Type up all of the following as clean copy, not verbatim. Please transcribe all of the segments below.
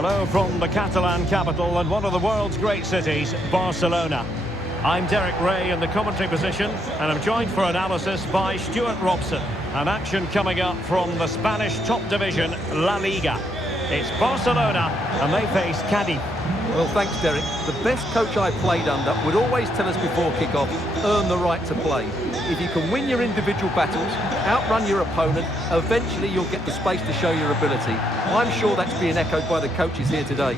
Hello from the Catalan capital and one of the world's great cities, Barcelona. I'm Derek Ray in the commentary position, and I'm joined for analysis by Stuart Robson. An action coming up from the Spanish top division, La Liga. It's Barcelona, and they face Cádiz. Well, thanks, Derek. The best coach I played under would always tell us before kick-off, earn the right to play. If you can win your individual battles, outrun your opponent, eventually you'll get the space to show your ability. I'm sure that's being echoed by the coaches here today.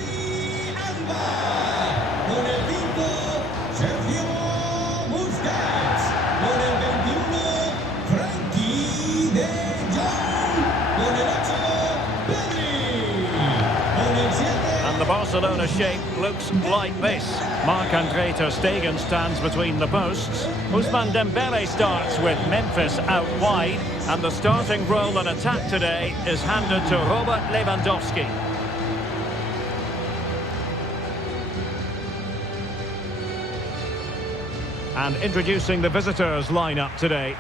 The Barcelona shape looks like this. Marc-Andre ter Stegen stands between the posts. Ousmane Dembele starts with Memphis out wide. And the starting role in attack today is handed to Robert Lewandowski. And introducing the visitors lineup today.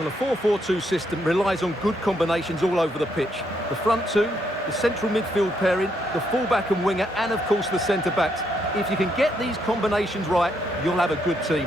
Well, a 4-4-2 system relies on good combinations all over the pitch. The front two, the central midfield pairing, the fullback and winger, and of course the centre-backs. If you can get these combinations right, you'll have a good team.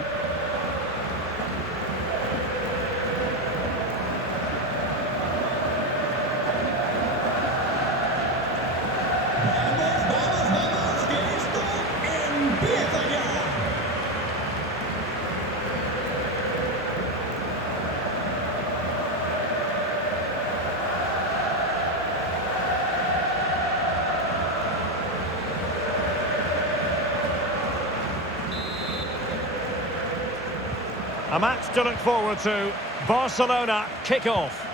A match to look forward to. Barcelona kick-off.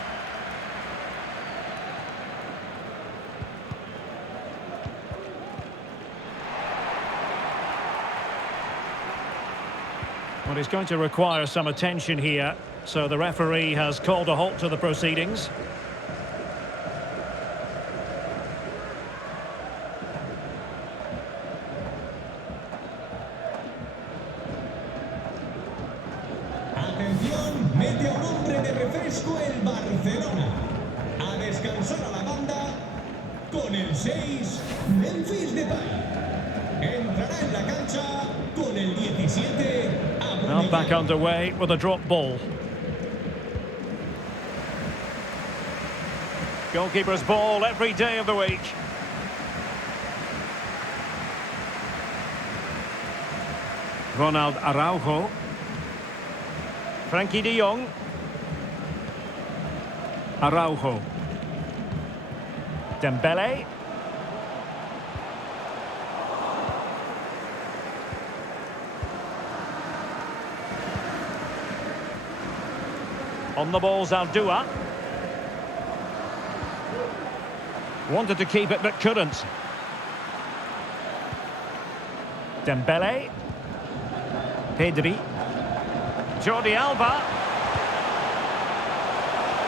Well, he's going to require some attention here, so the referee has called a halt to the proceedings. Atención, mete a un hombre de refresco el Barcelona. A descansar a la banda con el 6, Memphis Depay. Entrará en la cancha con el 17. Now back underway with a drop ball. Goalkeeper's ball every day of the week. Ronald Araujo. Frankie de Jong. Araujo. Dembele. On the ball's Aldua. Wanted to keep it but couldn't. Dembele. Pedri. Jordi Alba.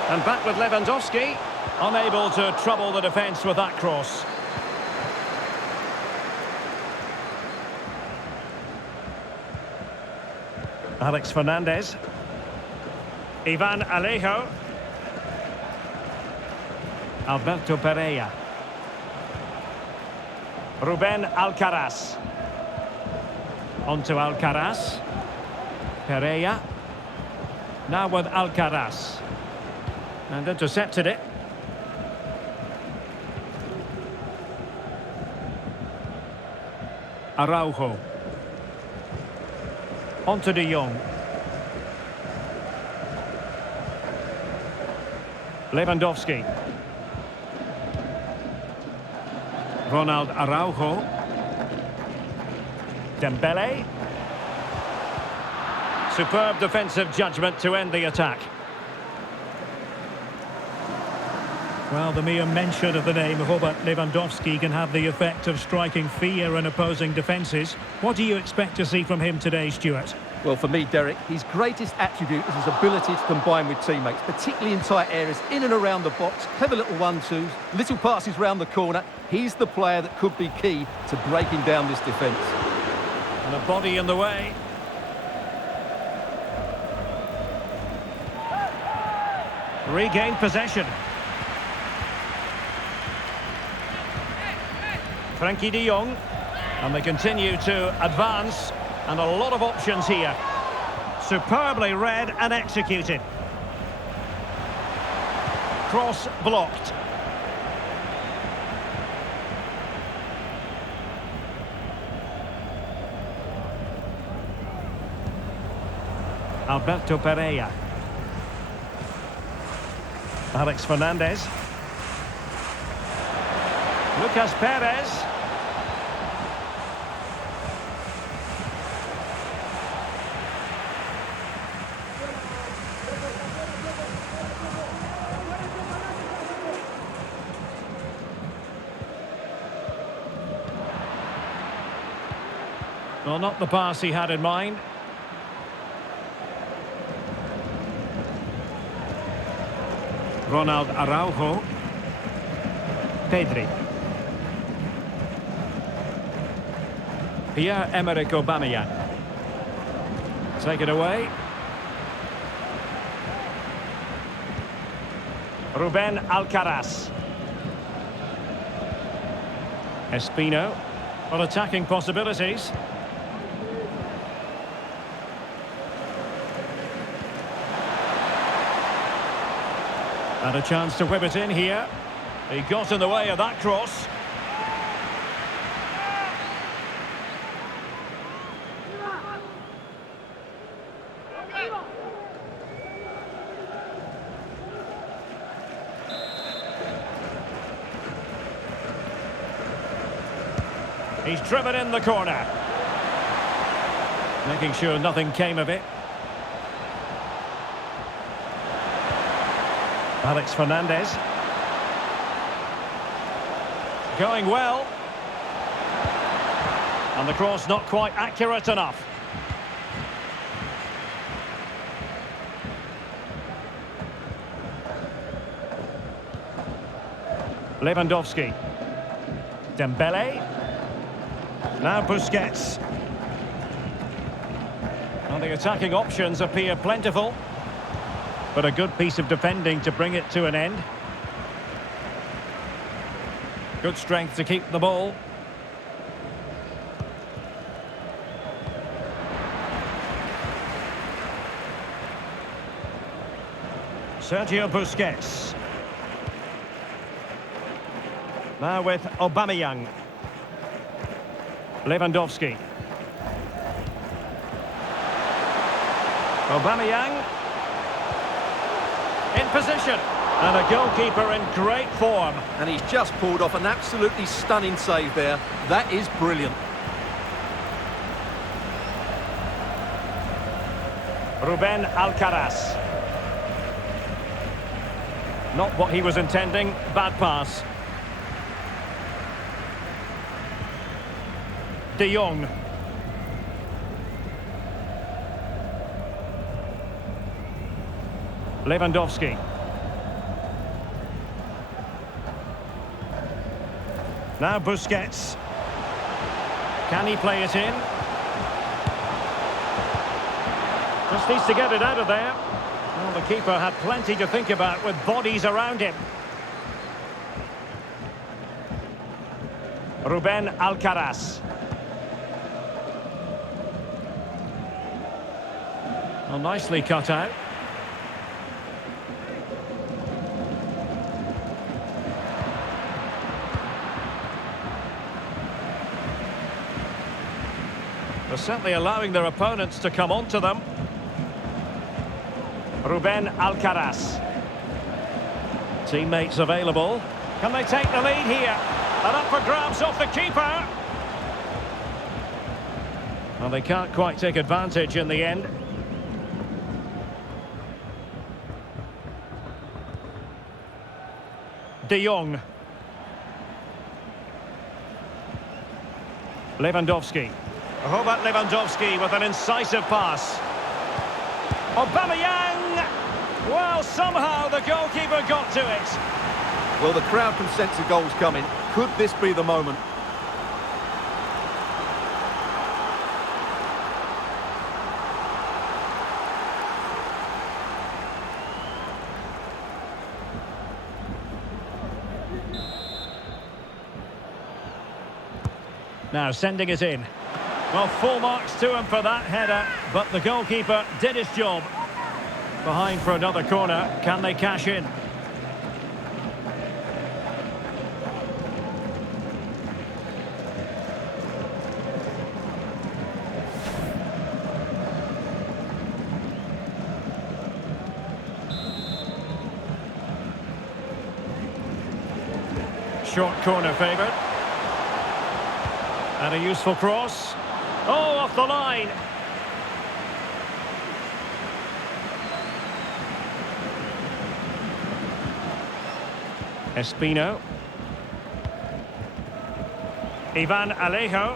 And back with Lewandowski. Unable to trouble the defence with that cross. Alex Fernandez. Ivan Alejo. Alberto Pereira. Ruben Alcaraz. On to Alcaraz. Pereira. Now with Alcaraz. And intercepted it. Araujo. On to de Jong. Lewandowski. Ronald Araujo. Dembele. Superb defensive judgment to end the attack. Well, the mere mention of the name Robert Lewandowski can have the effect of striking fear in opposing defences. What do you expect to see from him today, Stuart? Well, for me, Derek, his greatest attribute is his ability to combine with teammates, particularly in tight areas, in and around the box, clever little 1-2s, little passes round the corner. He's the player that could be key to breaking down this defence. And a body in the way. Regained possession. Frankie de Jong. And they continue to advance. And a lot of options here. Superbly read and executed. Cross blocked. Alberto Pereira. Alex Fernandez. Lucas Perez. Well, not the pass he had in mind. Ronald Araujo. Pedri. Pierre-Emerick Aubameyang. Take it away. Ruben Alcaraz. Espino. Well, attacking possibilities. And a chance to whip it in here. He got in the way of that cross. He's driven in the corner. Making sure nothing came of it. Alex Fernandez. Going well. And the cross not quite accurate enough. Lewandowski. Dembele. Now Busquets. Well, the attacking options appear plentiful. But a good piece of defending to bring it to an end. Good strength to keep the ball. Sergio Busquets. Now with Aubameyang. Lewandowski. Aubameyang. In position. And a goalkeeper in great form. And he's just pulled off an absolutely stunning save there. That is brilliant. Ruben Alcaraz. Not what he was intending. Bad pass. De Jong. Lewandowski. Now Busquets. Can he play it in? Just needs to get it out of there. Well, the keeper had plenty to think about with bodies around him. Ruben Alcaraz. Well, nicely cut out. They're certainly allowing their opponents to come onto them. Ruben Alcaraz. Teammates available. Can they take the lead here? And up for grabs off the keeper. Well, they can't quite take advantage in the end. De Jong. Lewandowski. Robert Lewandowski with an incisive pass. Aubameyang! Well, somehow the goalkeeper got to it. Well, the crowd can sense the goal's coming. Could this be the moment? Now sending it in. Well, full marks to him for that header, but the goalkeeper did his job. Behind for another corner. Can they cash in? Short corner favoured. And a useful cross. Oh, off the line. Espino. Ivan Alejo.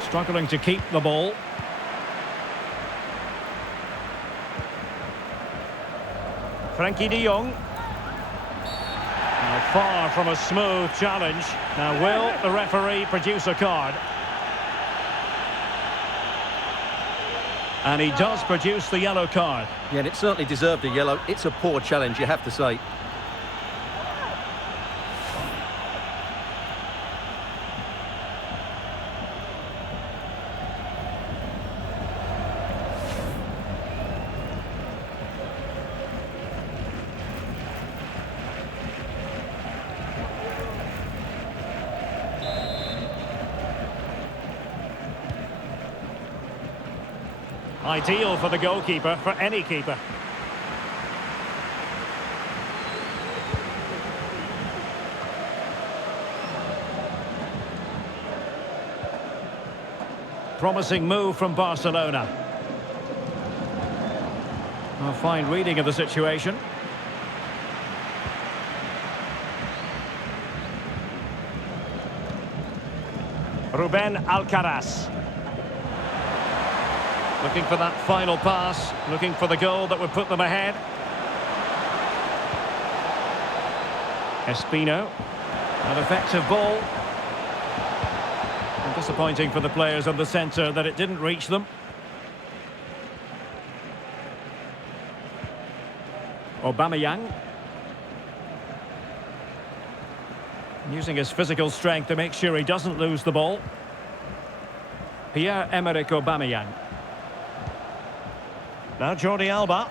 Struggling to keep the ball. Frankie de Jong. Now far from a smooth challenge. Now will the referee produce a card? And he does produce the yellow card. Yeah, and it certainly deserved a yellow. It's a poor challenge, you have to say. Ideal for the goalkeeper, for any keeper. Promising move from Barcelona. A fine reading of the situation. Ruben Alcaraz. Looking for that final pass, looking for the goal that would put them ahead. Espino, an effective ball. And disappointing for the players of the centre that it didn't reach them. Aubameyang. Using his physical strength to make sure he doesn't lose the ball. Pierre-Emerick Aubameyang. Now Jordi Alba.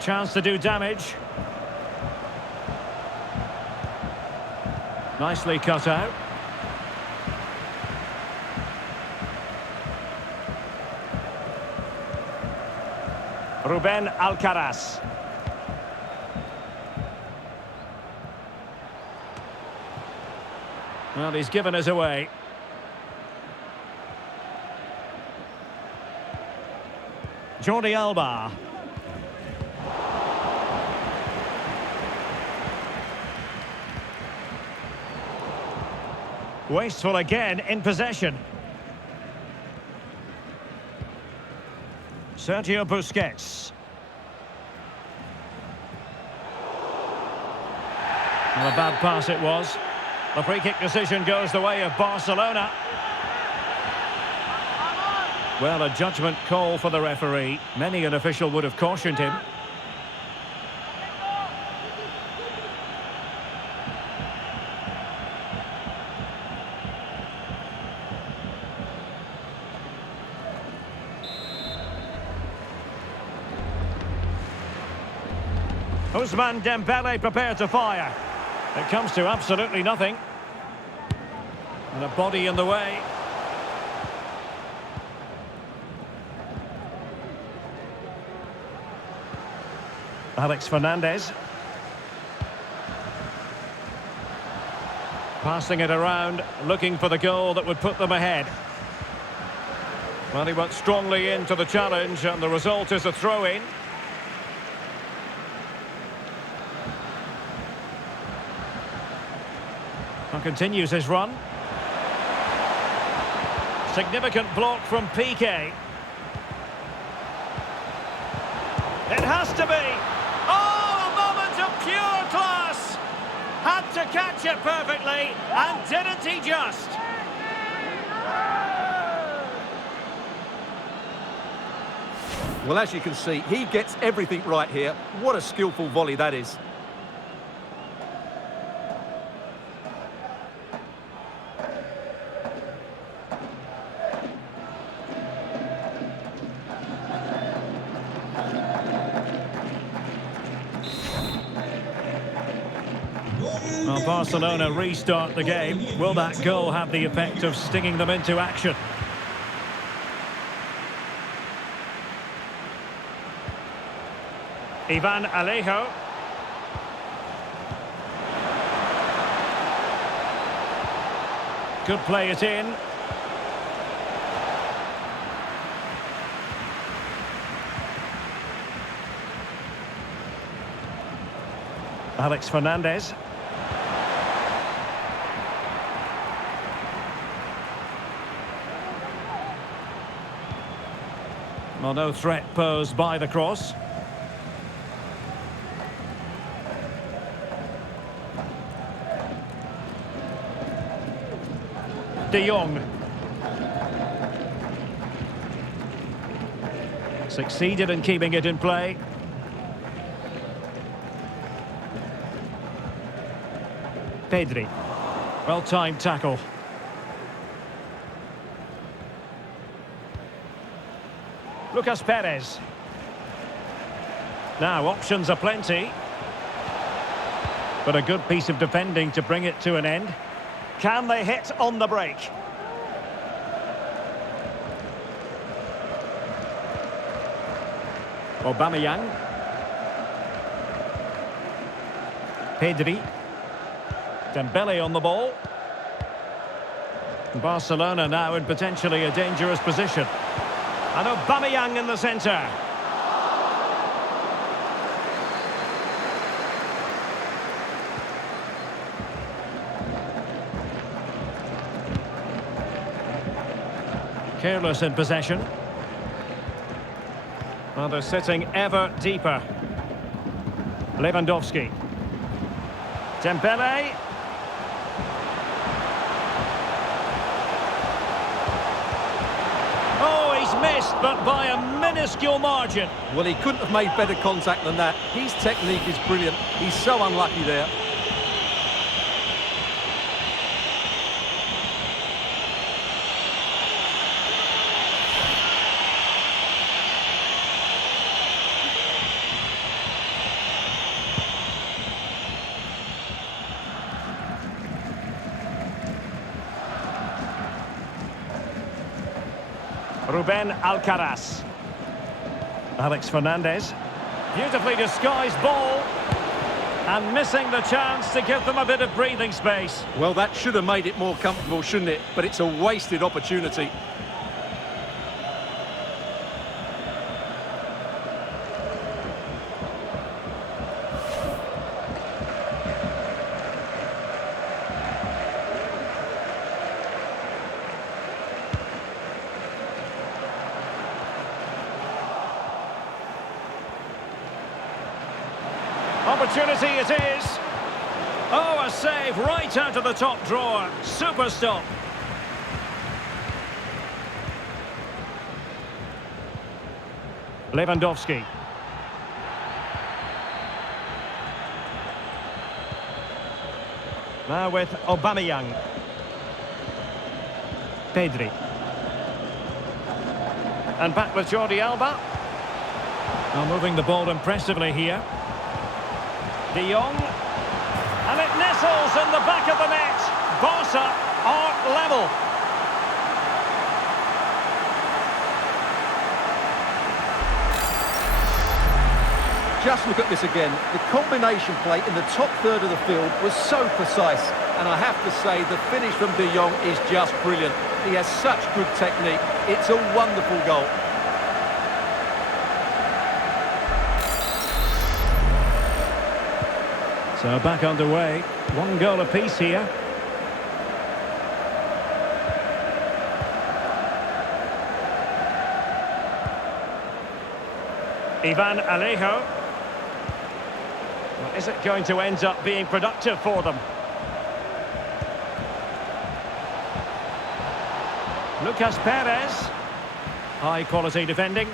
Chance to do damage. Nicely cut out. Ruben Alcaraz. Well, he's given us away. Jordi Alba. Wasteful again in possession. Sergio Busquets. Well, a bad pass it was. The free kick decision goes the way of Barcelona. Well, a judgment call for the referee. Many an official would have cautioned him. Ousmane Dembele prepared to fire. It comes to absolutely nothing. And a body in the way. Alex Fernandez. Passing it around, looking for the goal that would put them ahead. Well, he went strongly into the challenge, and the result is a throw-in. And continues his run. Significant block from Piqué. It has to be. Oh, a moment of pure class. Had to catch it perfectly, and didn't he just? Well, as you can see, he gets everything right here. What a skillful volley that is. Well, Barcelona restart the game. Will that goal have the effect of stinging them into action? Ivan Alejo. Could play it in. Alex Fernandez. Well, no threat posed by the cross. De Jong. Succeeded in keeping it in play. Pedri. Well-timed tackle. Lucas Perez. Now, options are plenty. But a good piece of defending to bring it to an end. Can they hit on the break? Aubameyang. Pedri. Dembele on the ball. Barcelona now in potentially a dangerous position. And Aubameyang in the centre. Careless in possession. Well, they're sitting ever deeper. Lewandowski. Dembele. Oh, he's missed, but by a minuscule margin. Well, he couldn't have made better contact than that. His technique is brilliant. He's so unlucky there. Ruben Alcaraz. Alex Fernandez. Beautifully disguised ball. And missing the chance to give them a bit of breathing space. Well, that should have made it more comfortable, shouldn't it? But it's a wasted opportunity. Opportunity it is. Oh, a save right out of the top drawer. Super stop. Lewandowski. Now with Aubameyang. Pedri. And back with Jordi Alba. Now moving the ball impressively here. De Jong, and it nestles in the back of the net. Barca are level. Just look at this again. The combination play in the top third of the field was so precise. And I have to say, the finish from De Jong is just brilliant. He has such good technique. It's a wonderful goal. So back underway. One goal apiece here. Ivan Alejo. Well, is it going to end up being productive for them? Lucas Perez. High quality defending.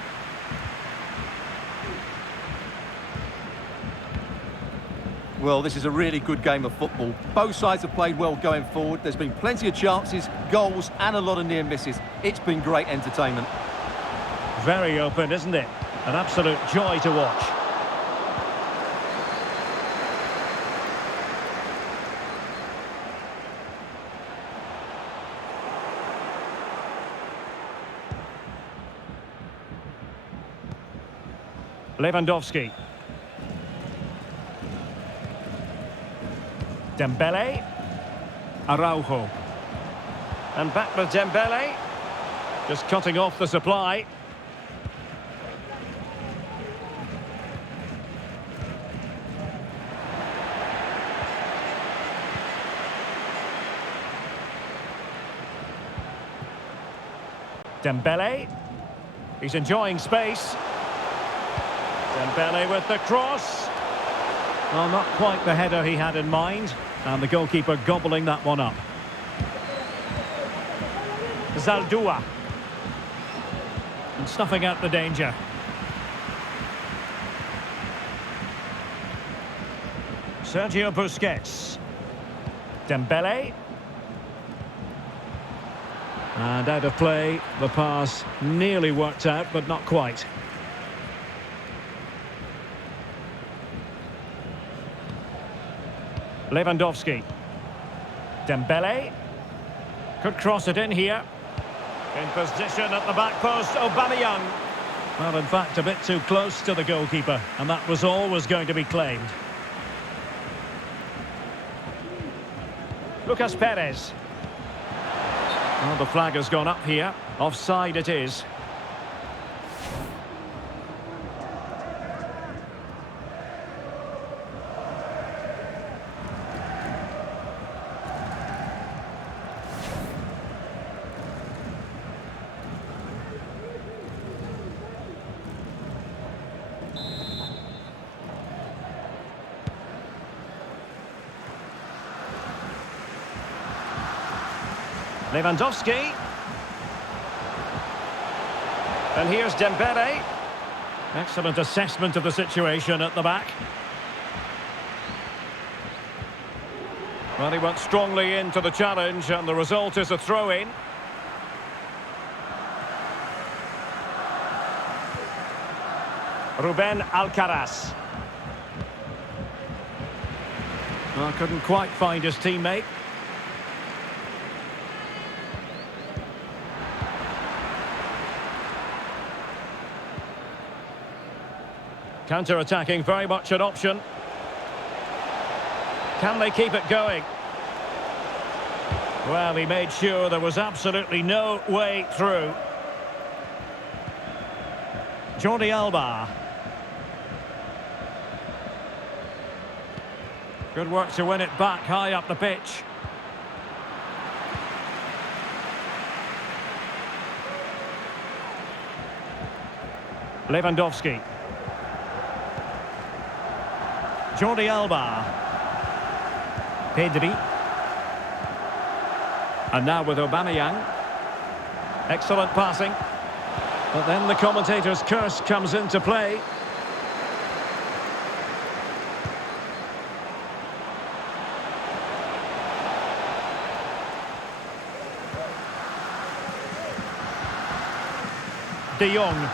Well, this is a really good game of football. Both sides have played well going forward. There's been plenty of chances, goals and a lot of near misses. It's been great entertainment. Very open, isn't it? An absolute joy to watch. Lewandowski. Dembele. Araujo. And back with Dembele. Just cutting off the supply. Dembele. He's enjoying space. Dembele with the cross. Well, not quite the header he had in mind. And the goalkeeper gobbling that one up. Zaldua. And snuffing out the danger. Sergio Busquets. Dembele. And out of play, the pass nearly worked out, but not quite. Lewandowski. Dembele. Could cross it in here. In position at the back post, Aubameyang. Well, in fact, a bit too close to the goalkeeper, and that was always going to be claimed. Lucas Perez. Well, the flag has gone up here. Offside it is. Lewandowski. And here's Dembele. Excellent assessment of the situation at the back. Well, he went strongly into the challenge, and the result is a throw-in. Ruben Alcaraz. Well, couldn't quite find his teammate. Counter-attacking, very much an option. Can they keep it going? Well, he made sure there was absolutely no way through. Jordi Alba. Good work to win it back high up the pitch. Lewandowski. Jordi Alba. Pedri. And now with Aubameyang. Excellent passing. But then the commentator's curse comes into play. De Jong.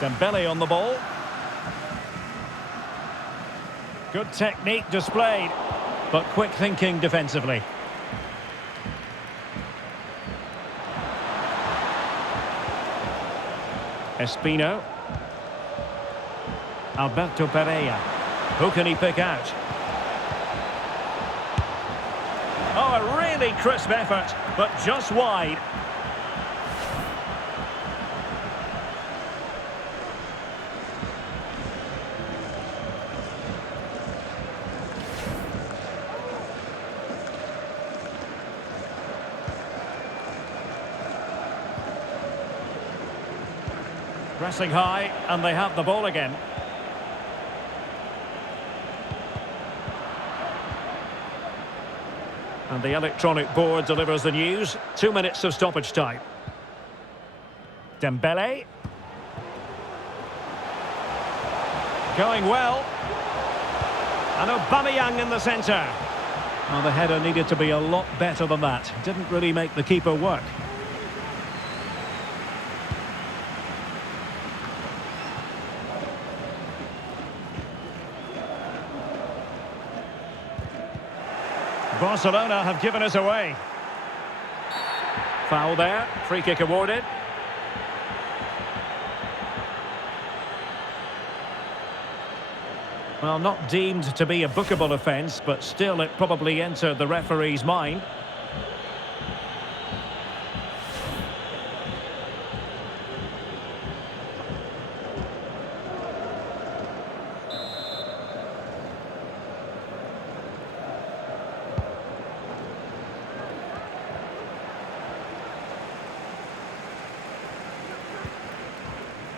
Dembele on the ball. Good technique displayed, but quick thinking defensively. Espino. Alberto Pereira. Who can he pick out? Oh, a really crisp effort, but just wide. Pressing high, and they have the ball again. And the electronic board delivers the news. 2 minutes of stoppage time. Dembele. Going well. And Aubameyang in the centre. Well, the header needed to be a lot better than that. Didn't really make the keeper work. Barcelona have given us away. Foul there, free kick awarded. Well, not deemed to be a bookable offence, but still it probably entered the referee's mind.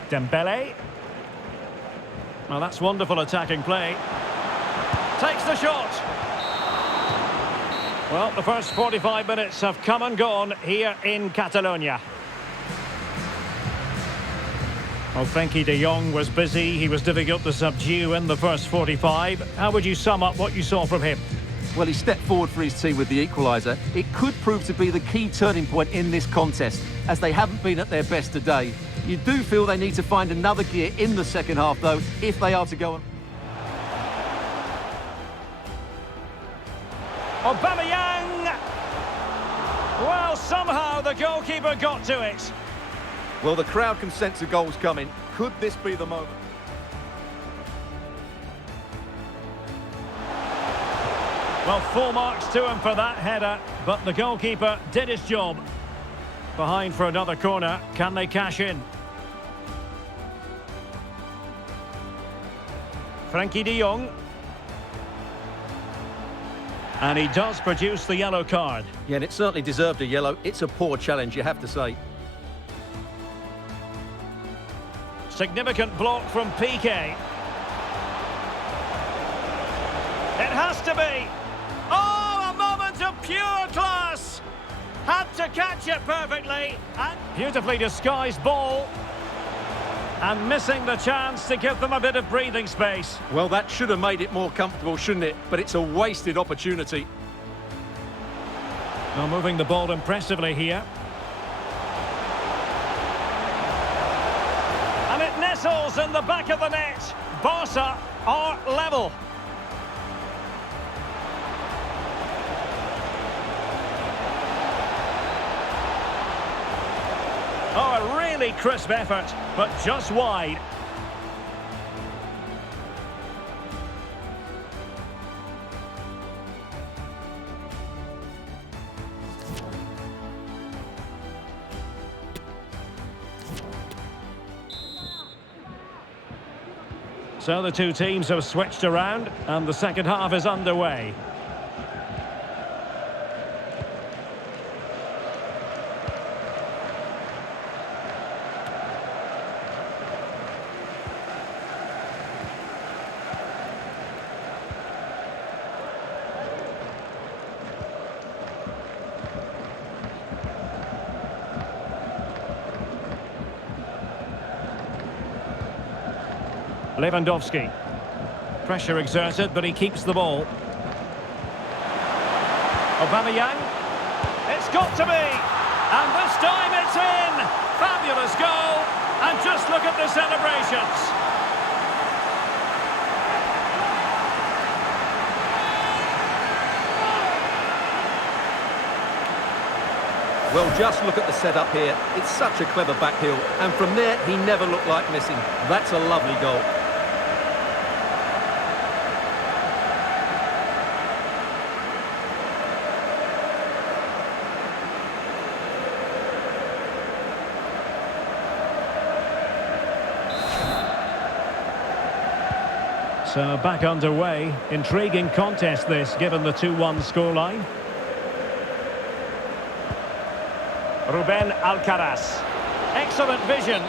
Dembele. Well, that's wonderful attacking play. Takes the shot. Well, the first 45 minutes have come and gone here in Catalonia. Well, Frenkie de Jong was busy. He was difficult to subdue in the first 45. How would you sum up what you saw from him? Well, he stepped forward for his team with the equaliser. It could prove to be the key turning point in this contest, as they haven't been at their best today. You do feel they need to find another gear in the second half, though, if they are to go on. Aubameyang! Well, somehow the goalkeeper got to it. Well, the crowd can sense the goal's coming. Could this be the moment? Well, full marks to him for that header, but the goalkeeper did his job. Behind for another corner. Can they cash in? Frenkie de Jong. And he does produce the yellow card. Yeah, and it certainly deserved a yellow. It's a poor challenge, you have to say. Significant block from Piqué. It has to be. Oh, a moment of pure class. Had to catch it perfectly. And beautifully disguised ball. And missing the chance to give them a bit of breathing space. Well, that should have made it more comfortable, shouldn't it? But it's a wasted opportunity. Now moving the ball impressively here. And it nestles in the back of the net. Barca are level. Oh, a really crisp effort, but just wide. So the two teams have switched around, and the second half is underway. Lewandowski. Pressure exerted, but he keeps the ball. Aubameyang. It's got to be. And this time it's in. Fabulous goal. And just look at the celebrations. Well, just look at the setup here. It's such a clever back heel. And from there, he never looked like missing. That's a lovely goal. So back underway. Intriguing contest this, given the 2-1 scoreline. Ruben Alcaraz. Excellent vision.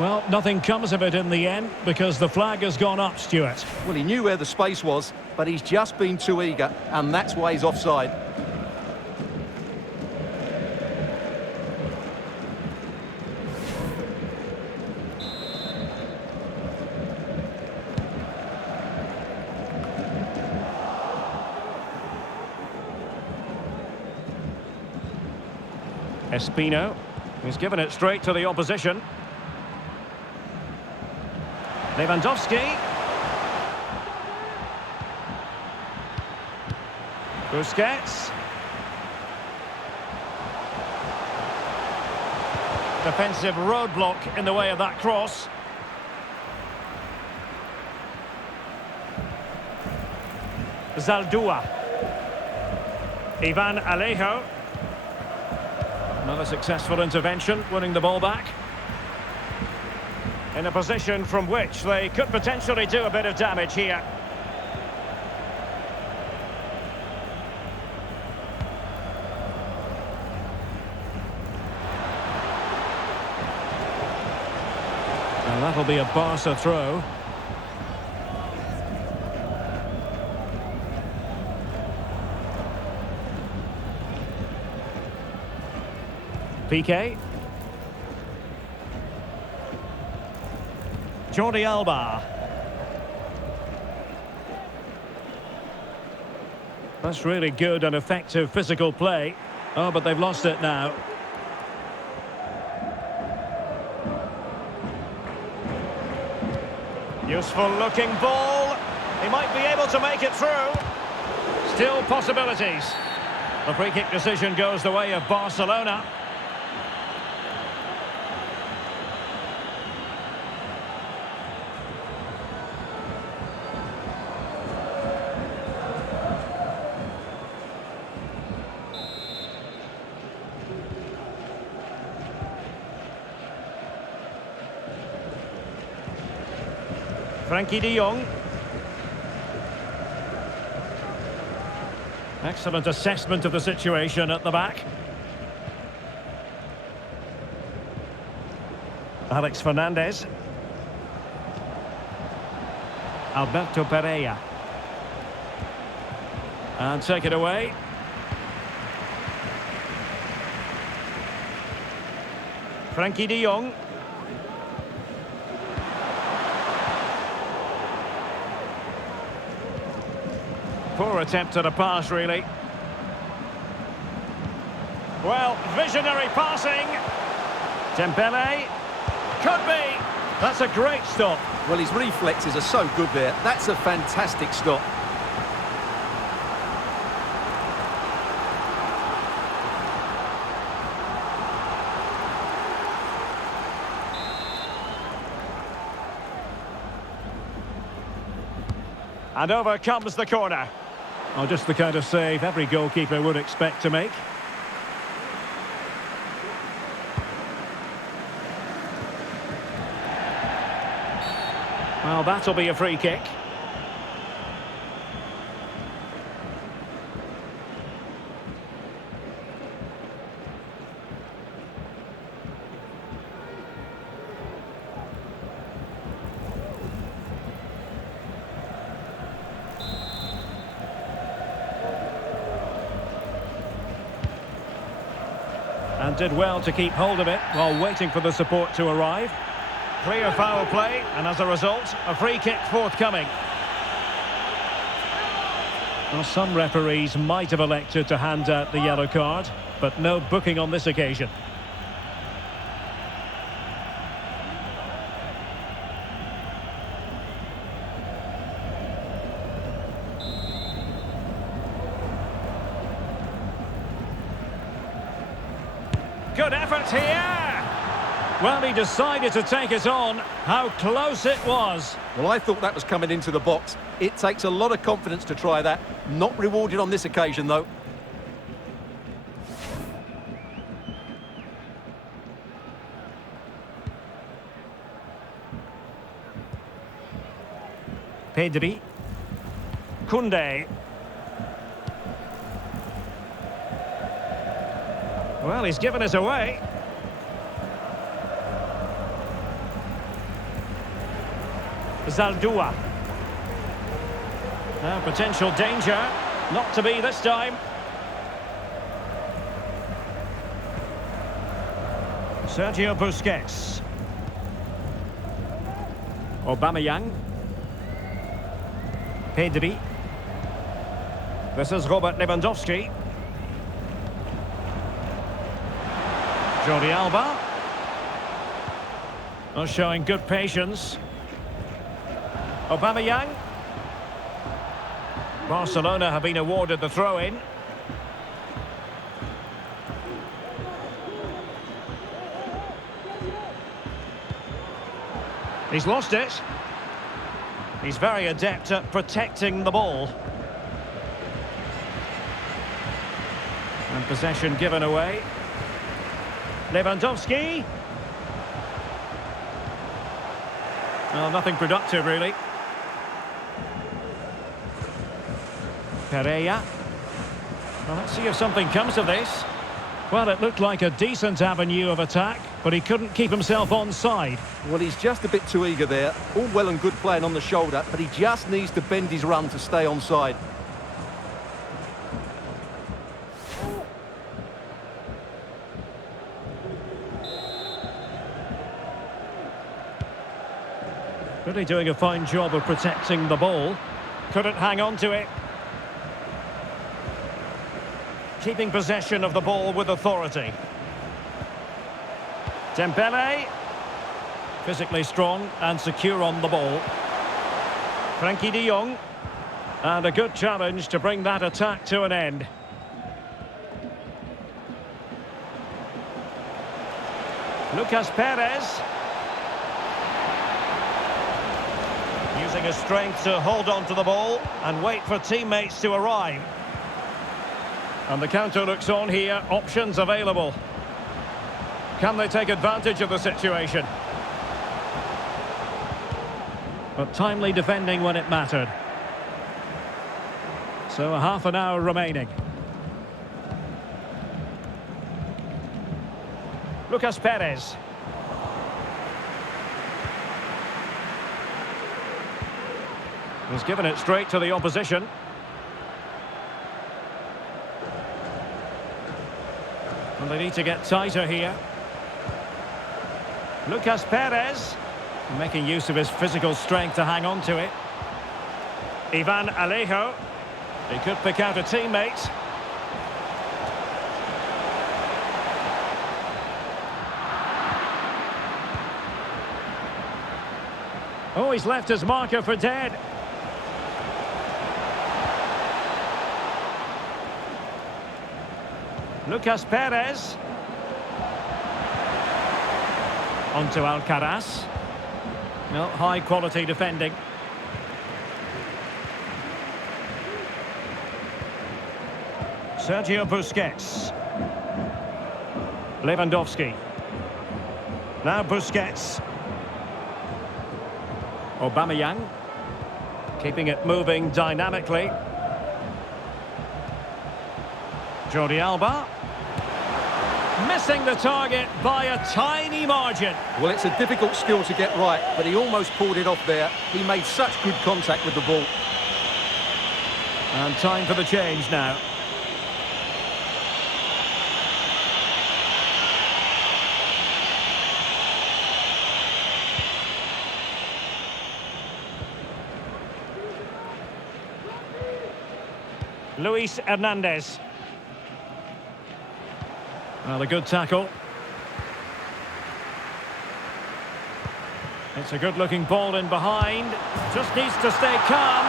Well, nothing comes of it in the end because the flag has gone up, Stuart. Well, he knew where the space was, but he's just been too eager, and that's why he's offside. Espino. He's given it straight to the opposition. Lewandowski. Busquets. Defensive roadblock in the way of that cross. Zaldua. Ivan Alejo. Another successful intervention, winning the ball back. In a position from which they could potentially do a bit of damage here. And that'll be a Barca throw. Piqué. Jordi Alba. That's really good and effective physical play. Oh, but they've lost it now. Useful looking ball. He might be able to make it through. Still possibilities. The free kick decision goes the way of Barcelona. Frankie de Jong. Excellent assessment of the situation at the back. Alex Fernandez. Alberto Pereira. And take it away. Frankie de Jong. Poor attempt at a pass, really. Well, visionary passing. Dembele. Could be. That's a great stop. Well, his reflexes are so good there. That's a fantastic stop. And over comes the corner. Oh, just the kind of save every goalkeeper would expect to make. Well, that'll be a free kick. And did well to keep hold of it while waiting for the support to arrive. Clear foul play, and as a result, a free kick forthcoming. Well, some referees might have elected to hand out the yellow card, but no booking on this occasion. Good effort here! Well, he decided to take it on. How close it was. Well, I thought that was coming into the box. It takes a lot of confidence to try that. Not rewarded on this occasion, though. Pedri. Koundé. Well, he's given us away. Zaldua. Potential danger. Not to be this time. Sergio Busquets. Aubameyang. Pedri. This is Robert Lewandowski. Jordi Alba. Well, showing good patience. Aubameyang. Barcelona have been awarded the throw-in. He's lost it. He's very adept at protecting the ball. And possession given away. Lewandowski. Well, nothing productive, really. Pereira. Well, let's see if something comes of this. Well, it looked like a decent avenue of attack, but he couldn't keep himself onside. Well, he's just a bit too eager there. All well and good playing on the shoulder, but he just needs to bend his run to stay onside. Really doing a fine job of protecting the ball. Couldn't hang on to it. Keeping possession of the ball with authority. Dembele. Physically strong and secure on the ball. Frenkie de Jong. And a good challenge to bring that attack to an end. Lucas Perez. Using his strength to hold on to the ball and wait for teammates to arrive. And the counter looks on here, options available. Can they take advantage of the situation? But timely defending when it mattered. So a half an hour remaining. Lucas Perez. He's given it straight to the opposition. And they need to get tighter here. Lucas Perez, making use of his physical strength to hang on to it. Ivan Alejo. He could pick out a teammate. Oh, he's left his marker for dead. Lucas Perez. Onto Alcaraz. No, high quality defending. Sergio Busquets. Lewandowski. Now Busquets. Aubameyang. Keeping it moving dynamically. Jordi Alba. Missing the target by a tiny margin. Well, it's a difficult skill to get right, but he almost pulled it off there. He made such good contact with the ball. And time for the change now. Luis Hernandez. Well, a good tackle. It's a good-looking ball in behind. Just needs to stay calm.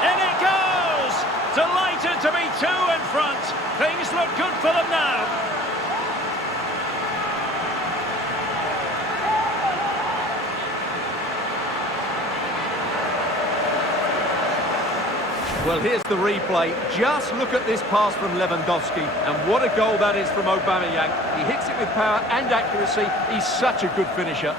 In it goes! Delighted to be two in front. Things look good for them now. Well, here's the replay. Just look at this pass from Lewandowski. And what a goal that is from Aubameyang. He hits it with power and accuracy. He's such a good finisher.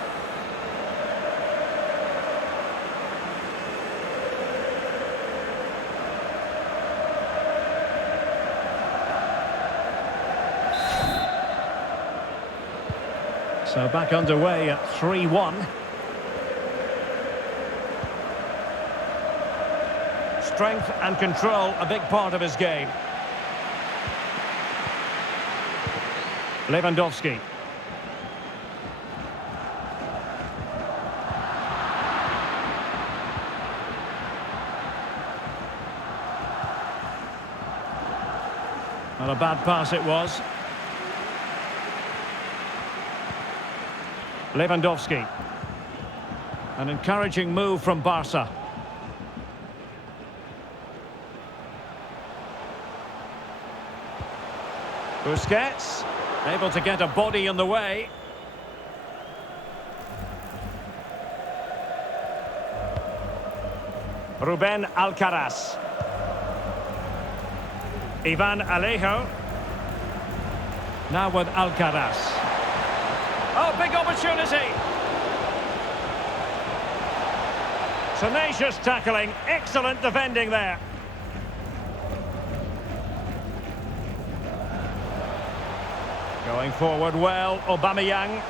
So back underway at 3-1. Strength and control, a big part of his game. Lewandowski. Well, a bad pass it was. Lewandowski. An encouraging move from Barca. Busquets, able to get a body in the way. Ruben Alcaraz. Ivan Alejo. Now with Alcaraz. Oh, big opportunity. Tenacious tackling, excellent defending there. Going forward well, Aubameyang.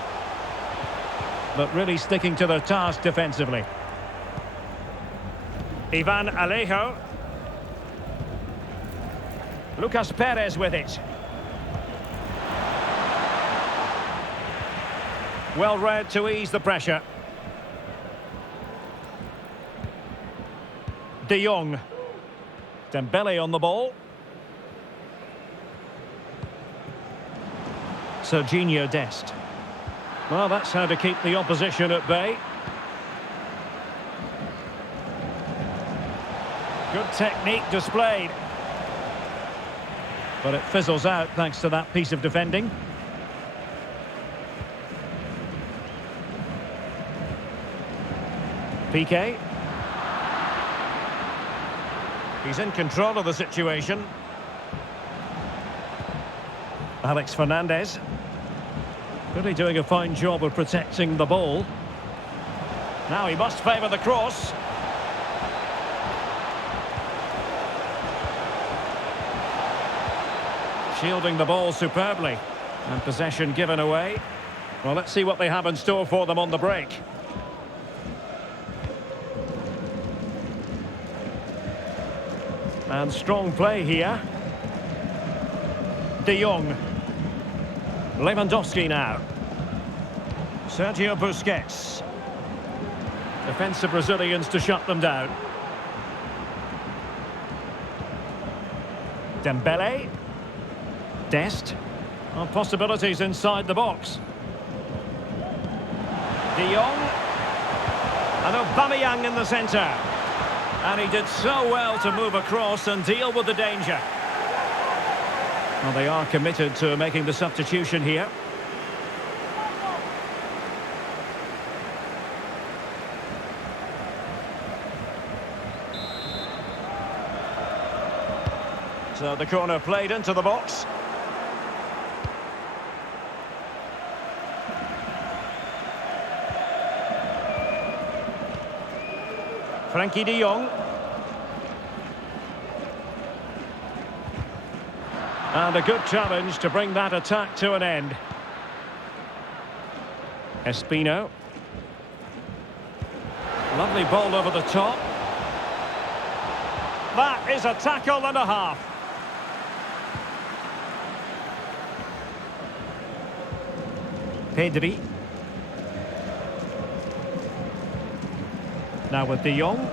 But really sticking to their task defensively. Ivan Alejo. Lucas Perez with it. Well read to ease the pressure. De Jong. Dembele on the ball. Serginho Dest. Well, that's how to keep the opposition at bay. Good technique displayed. But it fizzles out thanks to that piece of defending. Piqué. He's in control of the situation. Alex Fernandez. Really doing a fine job of protecting the ball. Now he must favour the cross. Shielding the ball superbly. And possession given away. Well, let's see what they have in store for them on the break. And strong play here. De Jong. Lewandowski now. Sergio Busquets. Defensive Brazilians to shut them down. Dembele. Dest. Oh, possibilities inside the box. De Jong. And Aubameyang in the centre. And he did so well to move across and deal with the danger. Well, they are committed to making the substitution here. So the corner played into the box. Frankie de Jong. And a good challenge to bring that attack to an end. Espino. Lovely ball over the top. That is a tackle and a half. Pedri. Now with De Jong.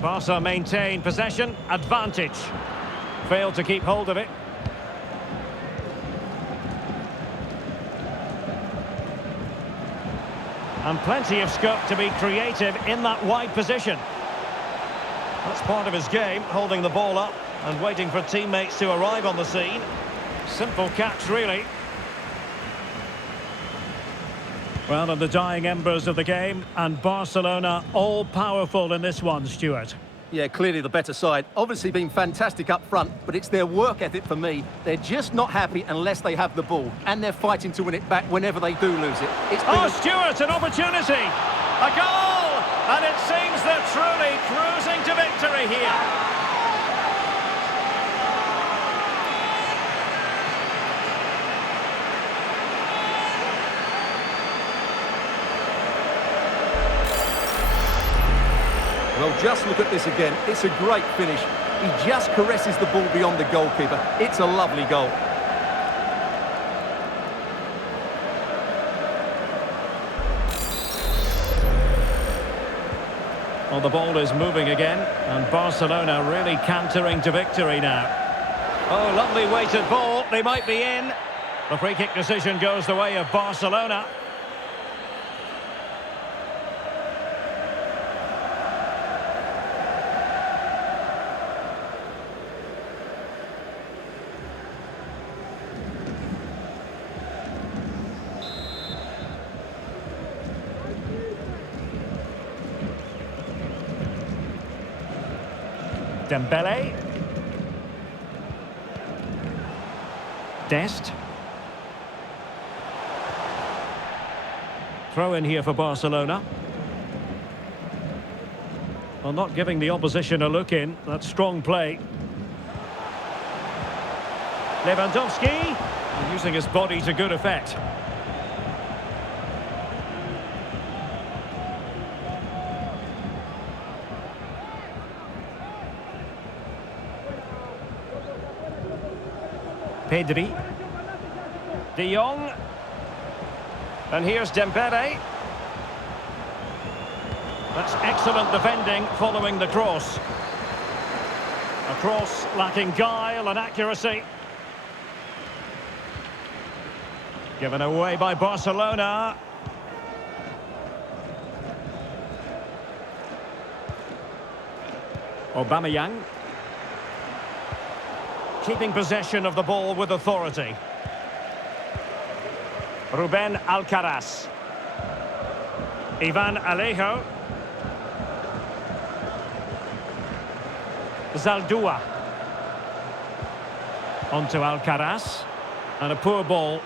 Barca maintain possession, advantage. Failed to keep hold of it. And plenty of scope to be creative in that wide position. That's part of his game, holding the ball up and waiting for teammates to arrive on the scene. Simple catch, really. Well, in the dying embers of the game, and Barcelona all-powerful in this one, Stuart. Yeah, clearly the better side. Obviously been fantastic up front, but it's their work ethic for me. They're just not happy unless they have the ball, and they're fighting to win it back whenever they do lose it. Stuart, an opportunity! A goal! And it seems they're truly cruising to victory here. Well, just look at this again. It's a great finish. He just caresses the ball beyond the goalkeeper. It's a lovely goal. Well, the ball is moving again, and Barcelona really cantering to victory now. Oh, lovely weighted ball. They might be in. The free kick decision goes the way of Barcelona. Dembele. Dest. Throw in here for Barcelona. Well, not giving the opposition a look in. That's strong play. Lewandowski using his body to good effect. Pedri. De Jong. And here's Dembele. That's excellent defending following the cross. A cross lacking guile and accuracy. Given away by Barcelona. Aubameyang. Keeping possession of the ball with authority. Ruben Alcaraz. Ivan Alejo. Zaldua. Onto Alcaraz. And a poor ball.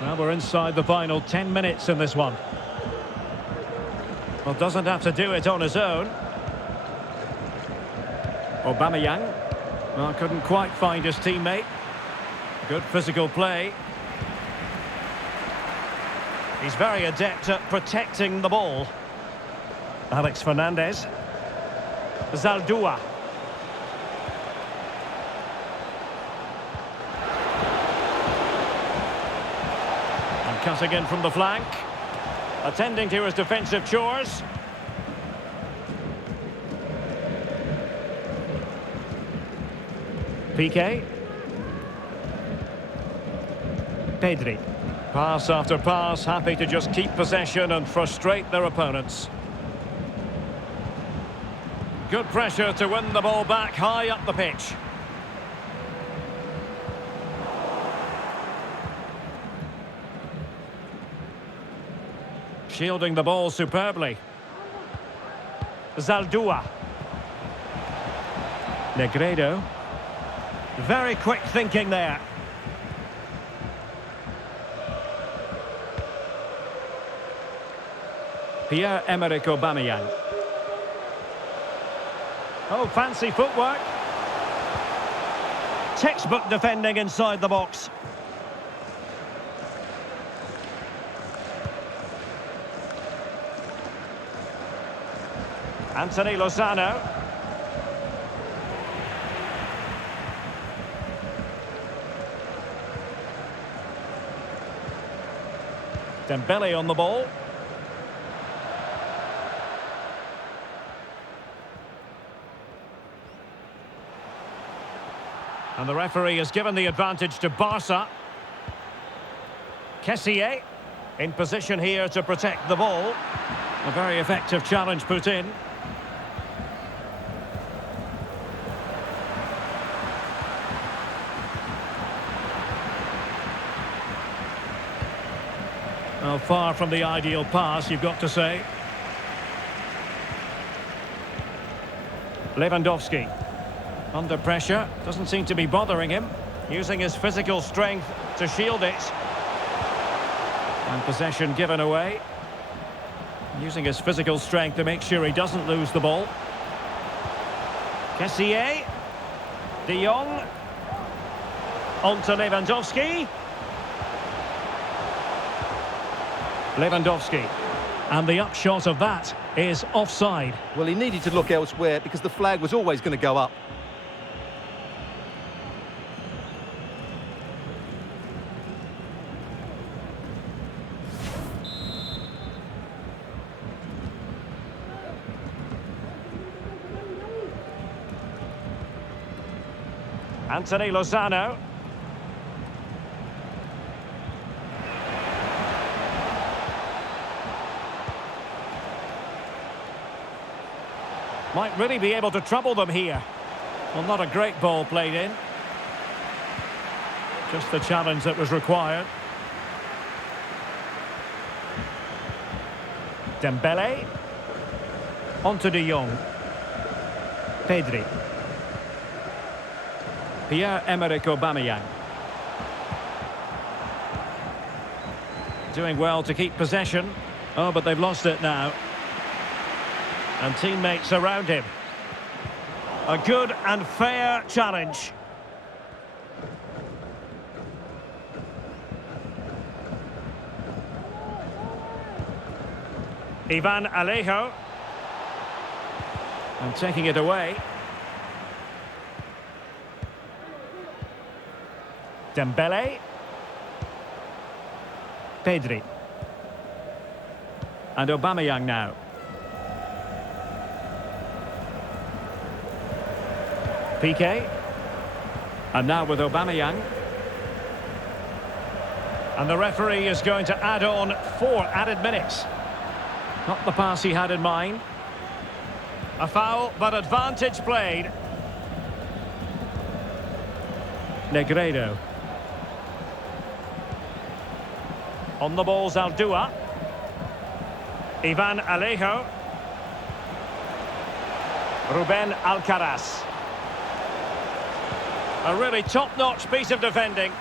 Well, we're inside the final 10 minutes in this one. Well, doesn't have to do it on his own. Aubameyang. Well, couldn't quite find his teammate. Good physical play. He's very adept at protecting the ball. Alex Fernandez. Zaldua. And cutting in from the flank. Attending to his defensive chores. Piqué. Pedri. Pass after pass, happy to just keep possession and frustrate their opponents. Good pressure to win the ball back high up the pitch. Shielding the ball superbly. Zaldua. Negredo. Very quick thinking there. Pierre-Emerick Aubameyang. Oh, fancy footwork. Textbook defending inside the box. Anthony Lozano. Dembele on the ball. And the referee has given the advantage to Barca. Kessié in position here to protect the ball. A very effective challenge put in. Well, far from the ideal pass, you've got to say. Lewandowski. Under pressure, doesn't seem to be bothering him. Using his physical strength to shield it. And possession given away. Using his physical strength to make sure he doesn't lose the ball. Kessié. De Jong. Onto Lewandowski. Lewandowski. And the upshot of that is offside. Well, he needed to look elsewhere because the flag was always going to go up. Anthony Lozano. Might really be able to trouble them here. Well, not a great ball played in. Just the challenge that was required. Dembele. On to De Jong. Pedri. Pierre-Emerick Aubameyang. Doing well to keep possession. Oh, but they've lost it now. And teammates around him. A good and fair challenge. Ivan Alejo. And taking it away. Dembele. Pedri. And Aubameyang now. Piqué. And now with Aubameyang. And the referee is going to add on 4 added minutes. Not the pass he had in mind. A foul, but advantage played. Negredo. On the ball's Aldua. Ivan Alejo. Ruben Alcaraz. A really top-notch piece of defending.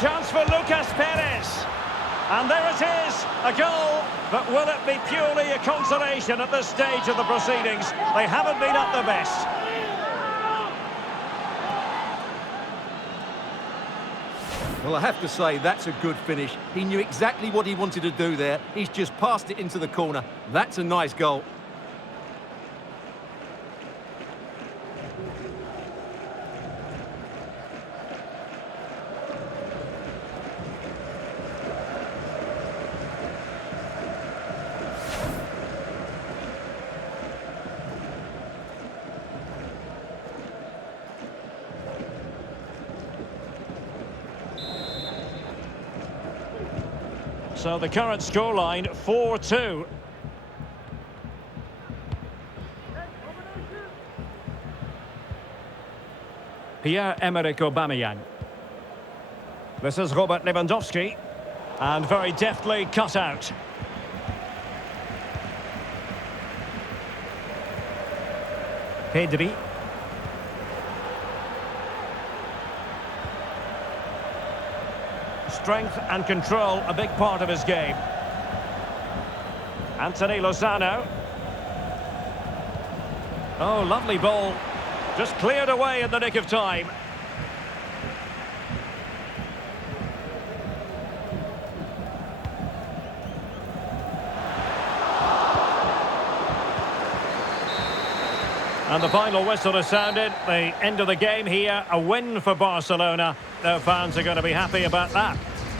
Chance for Lucas Perez. And there it is, a goal. But will it be purely a consolation at this stage of the proceedings? They haven't been at their best. Well, I have to say, that's a good finish. He knew exactly what he wanted to do there. He's just passed it into the corner. That's a nice goal. So the current scoreline, 4-2. Pierre-Emerick Aubameyang. This is Robert Lewandowski. And very deftly cut out. Pedri. Strength and control, a big part of his game. Anthony Lozano. Oh, lovely ball. Just cleared away in the nick of time. And the final whistle has sounded. The end of the game here, a win for Barcelona. Their fans are going to be happy about that.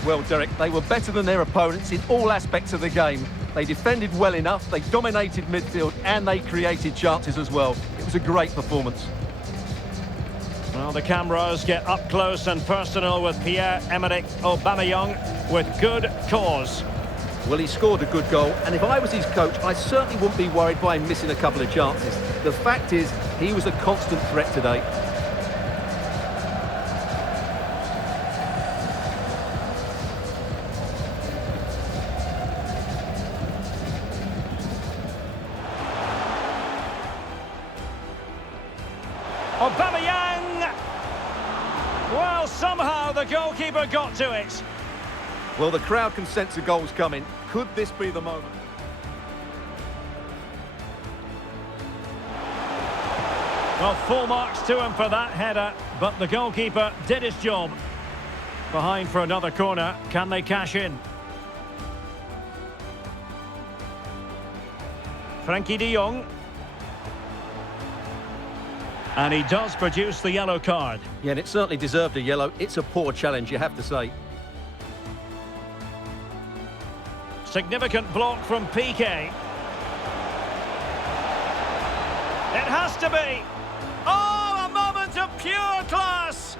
Well, Derek, they were better than their opponents in all aspects of the game. They defended well enough, they dominated midfield, and they created chances as well. It was a great performance. Well, the cameras get up close and personal with Pierre-Emerick Aubameyang with good cause. Well, he scored a good goal, and if I was his coach, I certainly wouldn't be worried by him missing a couple of chances. The fact is, he was a constant threat today. Aubameyang! Well, somehow the goalkeeper got to it. Well, the crowd can sense the goal's coming. Could this be the moment? Well, full marks to him for that header, but the goalkeeper did his job. Behind for another corner. Can they cash in? Frankie de Jong. And he does produce the yellow card. Yeah, and it certainly deserved a yellow. It's a poor challenge, you have to say. Significant block from Piqué. It has to be. Oh, a moment of pure class.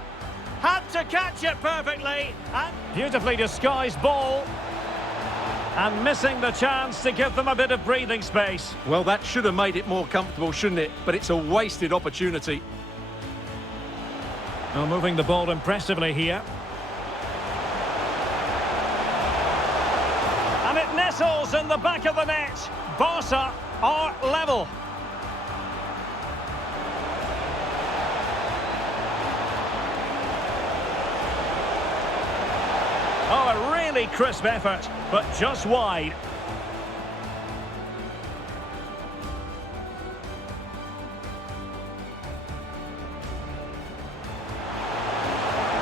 Had to catch it perfectly. And beautifully disguised ball. And missing the chance to give them a bit of breathing space. Well, that should have made it more comfortable, shouldn't it? But it's a wasted opportunity. Well, moving the ball impressively here. And it nestles in the back of the net. Barca are level. Oh, a really crisp effort, but just wide.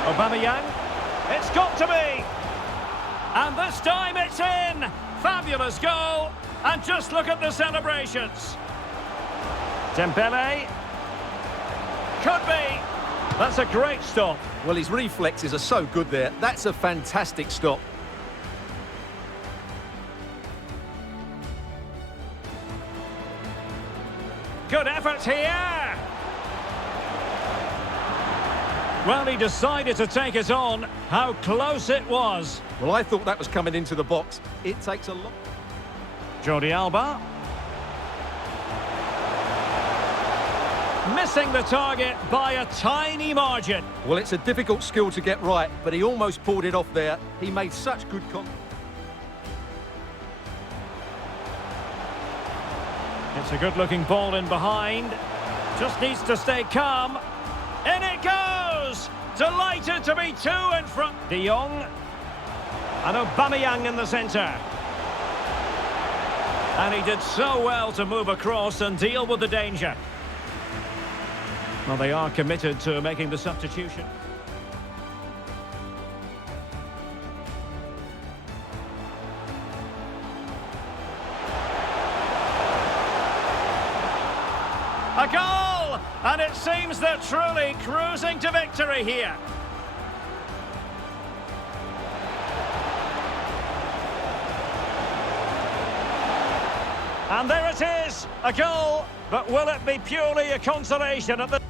Aubameyang, it's got to be! And this time it's in! Fabulous goal, and just look at the celebrations. Dembele, could be! That's a great stop. Well, his reflexes are so good there. That's a fantastic stop. Good effort here! Well, he decided to take it on. How close it was. Well, I thought that was coming into the box. It takes a lot. Jordi Alba. Missing the target by a tiny margin. Well, it's a difficult skill to get right, but he almost pulled it off there. He made such good contact. It's a good-looking ball in behind. Just needs to stay calm. In it goes! Delighted to be two in front. De Jong. And Aubameyang in the centre. And he did so well to move across and deal with the danger. Well, they are committed to making the substitution. A goal! And it seems they're truly cruising to victory here. And there it is, a goal, but will it be purely a consolation at the...